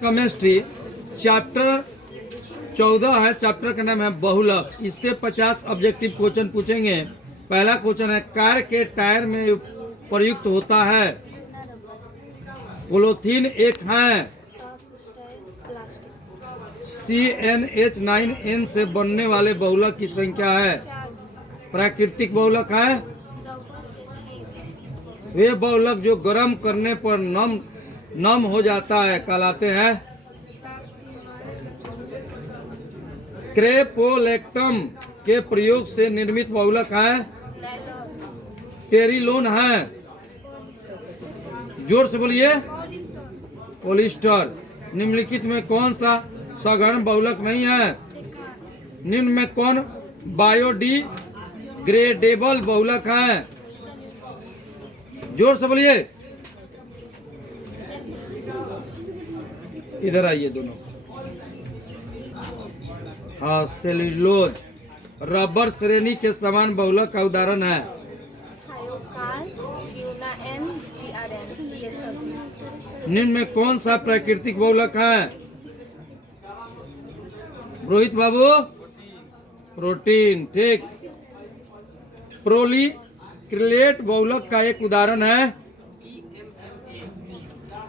Chemistry chapter 14 है। Chapter का नाम है बहुलक। इससे 50 ऑब्जेक्टिव क्वेश्चन पूछेंगे। पहला क्वेश्चन है, कार के टायर में प्रयुक्त होता है। पोलोथीन एक है। CnH9n से बनने वाले बहुलक की संख्या है। प्राकृतिक बहुलक है। वे बहुलक जो गर्म करने पर नम हो जाता है कहलाते हैं। क्रेपोलेक्टम के प्रयोग से निर्मित बहुलक है। टेरिलोन है। जोर से बोलिए। पॉलिस्टर। निम्नलिखित में कौन सा सघन बहुलक नहीं है? निम्न में कौन बायोडिग्रेडेबल बहुलक है? जोर से बोलिए। इधर आइए दोनों। हाँ, सेल्यूलोज। रबर श्रेणी के समान बहुलक का उदाहरण है। निम्न में कौन सा प्राकृतिक बहुलक है? रोहित बाबू। प्रोटीन। ठीक। प्रोलीक्रिलेट बहुलक का एक उदाहरण है।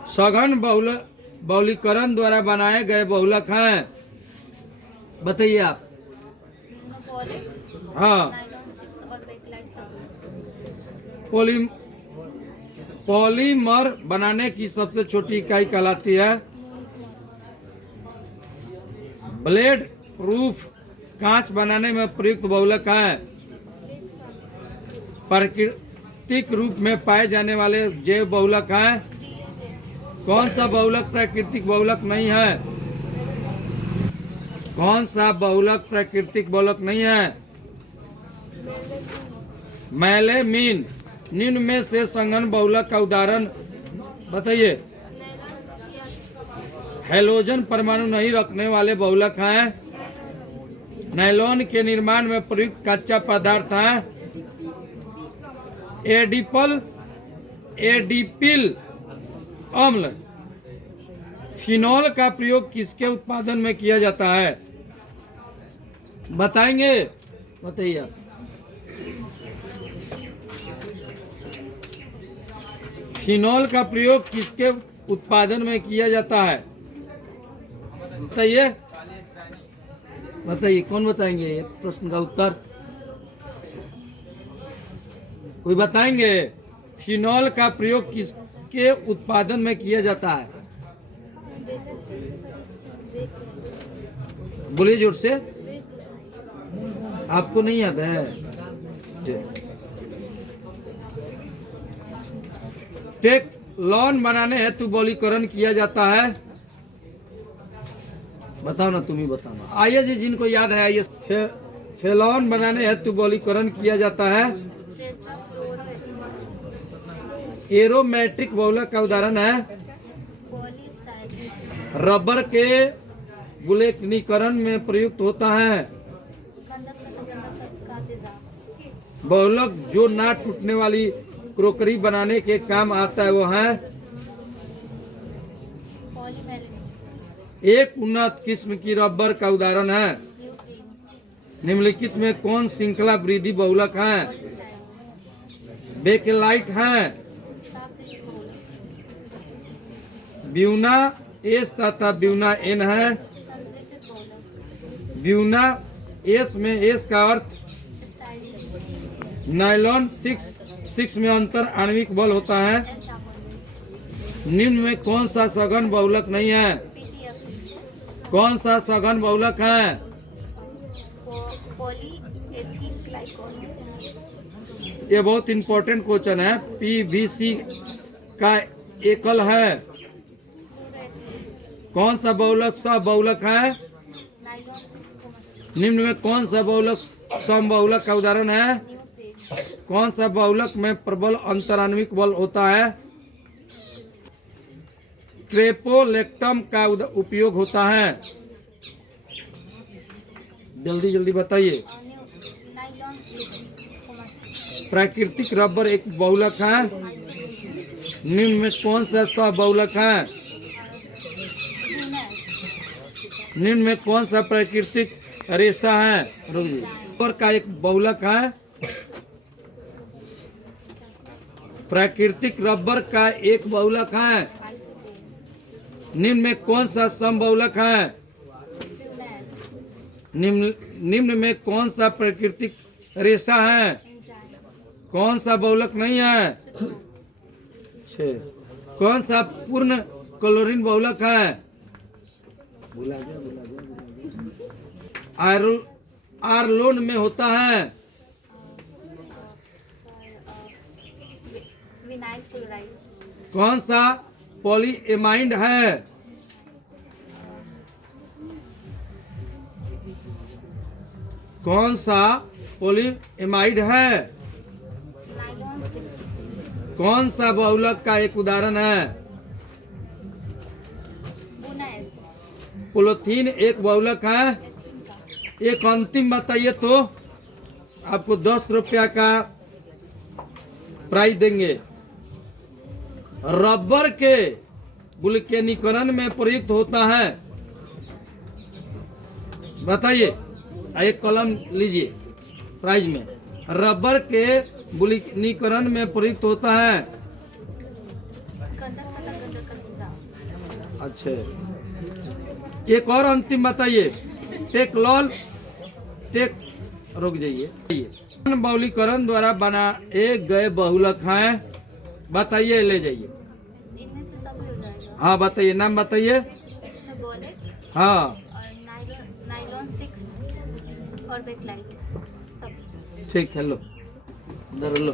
सघन बहुलीकरण द्वारा बनाए गए बहुलक हैं। बताइए आप। हाँ। पॉलीमर बनाने की सबसे छोटी इकाई कहलाती है। ब्लेड प्रूफ कांच बनाने में प्रयुक्त बहुलक है। प्राकृतिक रूप में पाए जाने वाले जैव बहुलक हैं। कौन सा बहुलक प्राकृतिक बहुलक नहीं है? कौन सा बहुलक प्राकृतिक बहुलक नहीं है? मैलेमीन। निम्न में से संघन बहुलक का उदाहरण बताइए। हैलोजन परमाणु नहीं रखने वाले बहुलक हैं। नायलॉन के निर्माण में प्रयुक्त कच्चा पदार्थ है। एडिपिल अम्ल। फिनॉल का प्रयोग किसके उत्पादन में किया जाता है? बताएंगे? बताइए। फिनॉल का प्रयोग किसके उत्पादन में किया जाता है? बताइए। बताइए, कौन बताएंगे प्रश्न का उत्तर? कोई बताएंगे? फिनॉल का प्रयोग किसके उत्पादन में किया जाता है? बोलिए जोर से। आपको नहीं याद है? टेक्लॉन बनाने हेतु बहुलीकरण किया जाता है। बताओ ना, तुम ही बताना। आइए जी, जिनको याद है आइए। फेलॉन बनाने हेतु बहुलीकरण किया जाता है। एरोमेट्रिक बहुलक का उदाहरण है। रबर के गुलेकनीकरण में प्रयुक्त होता है। बहुलक जो ना टूटने वाली क्रोकरी बनाने के काम आता है वो है। एक उन्नत किस्म की रबर का उदाहरण है। निम्नलिखित में कौन श्रृंखला वृद्धि बहुलक है? बेकेलाइट है। ब्यूना एस तथा ब्यूना एन है। ब्यूना एस में एस का अर्थ नायलॉन 6 में अंतर आणविक बल होता है। निम्न में कौन सा सघन बहुलक नहीं है? कौन सा सघन बहुलक है? ये बहुत इंपॉर्टेंट क्वेश्चन है। PVC का एकल है। कौन सा बहुलक बहुलक है? निम्न में कौन सा बहुलक समबहुलक का उदाहरण है? कौन सा बहुलक में प्रबल अंतराण्विक बल होता है? क्रेपोलेक्टम का उपयोग होता है। जल्दी जल्दी बताइए। प्राकृतिक रबर एक बहुलक है। निम्न में कौन सा बहुलक है? निम्न में कौन सा प्राकृतिक रेशा है? रुक जी। रबर का एक बहुलक है। प्राकृतिक रबर का एक बहुलक है। निम्न में कौन सा समबहुलक है? निम्न में कौन सा प्राकृतिक रेशा है? कौन सा बहुलक नहीं है? 6। कौन सा पूर्ण क्लोरीन बहुलक है? आयरलैंड में होता है। Vinyl chloride. कौन सा पॉलीएमाइड है? कौन सा पॉलीएमाइड है? नाइलॉन 6। कौन सा बहुलक का एक उदाहरण है? बुनाएस। पोलोथीन एक बहुलक है। एक अंतिम बताइए तो आपको 10 रुपया का प्राइज देंगे। रबर के वल्केनीकरण में प्रयुक्त होता है। बताइए, एक कलम लीजिए प्राइज में। रबर के वल्केनीकरण में प्रयुक्त होता है। अच्छा, एक और अंतिम बताइए। रुक जाइए। बहुलीकरण द्वारा बनाए गए बहुलक हैं। बताइए, ले जाइए। इनमें से सब हो जाएगा। हाँ बताइए, नाम बताइए। बोलेट हाँ और नाइलॉन 6 और बेटलाइट सब। ठीक है, लो इधर लो।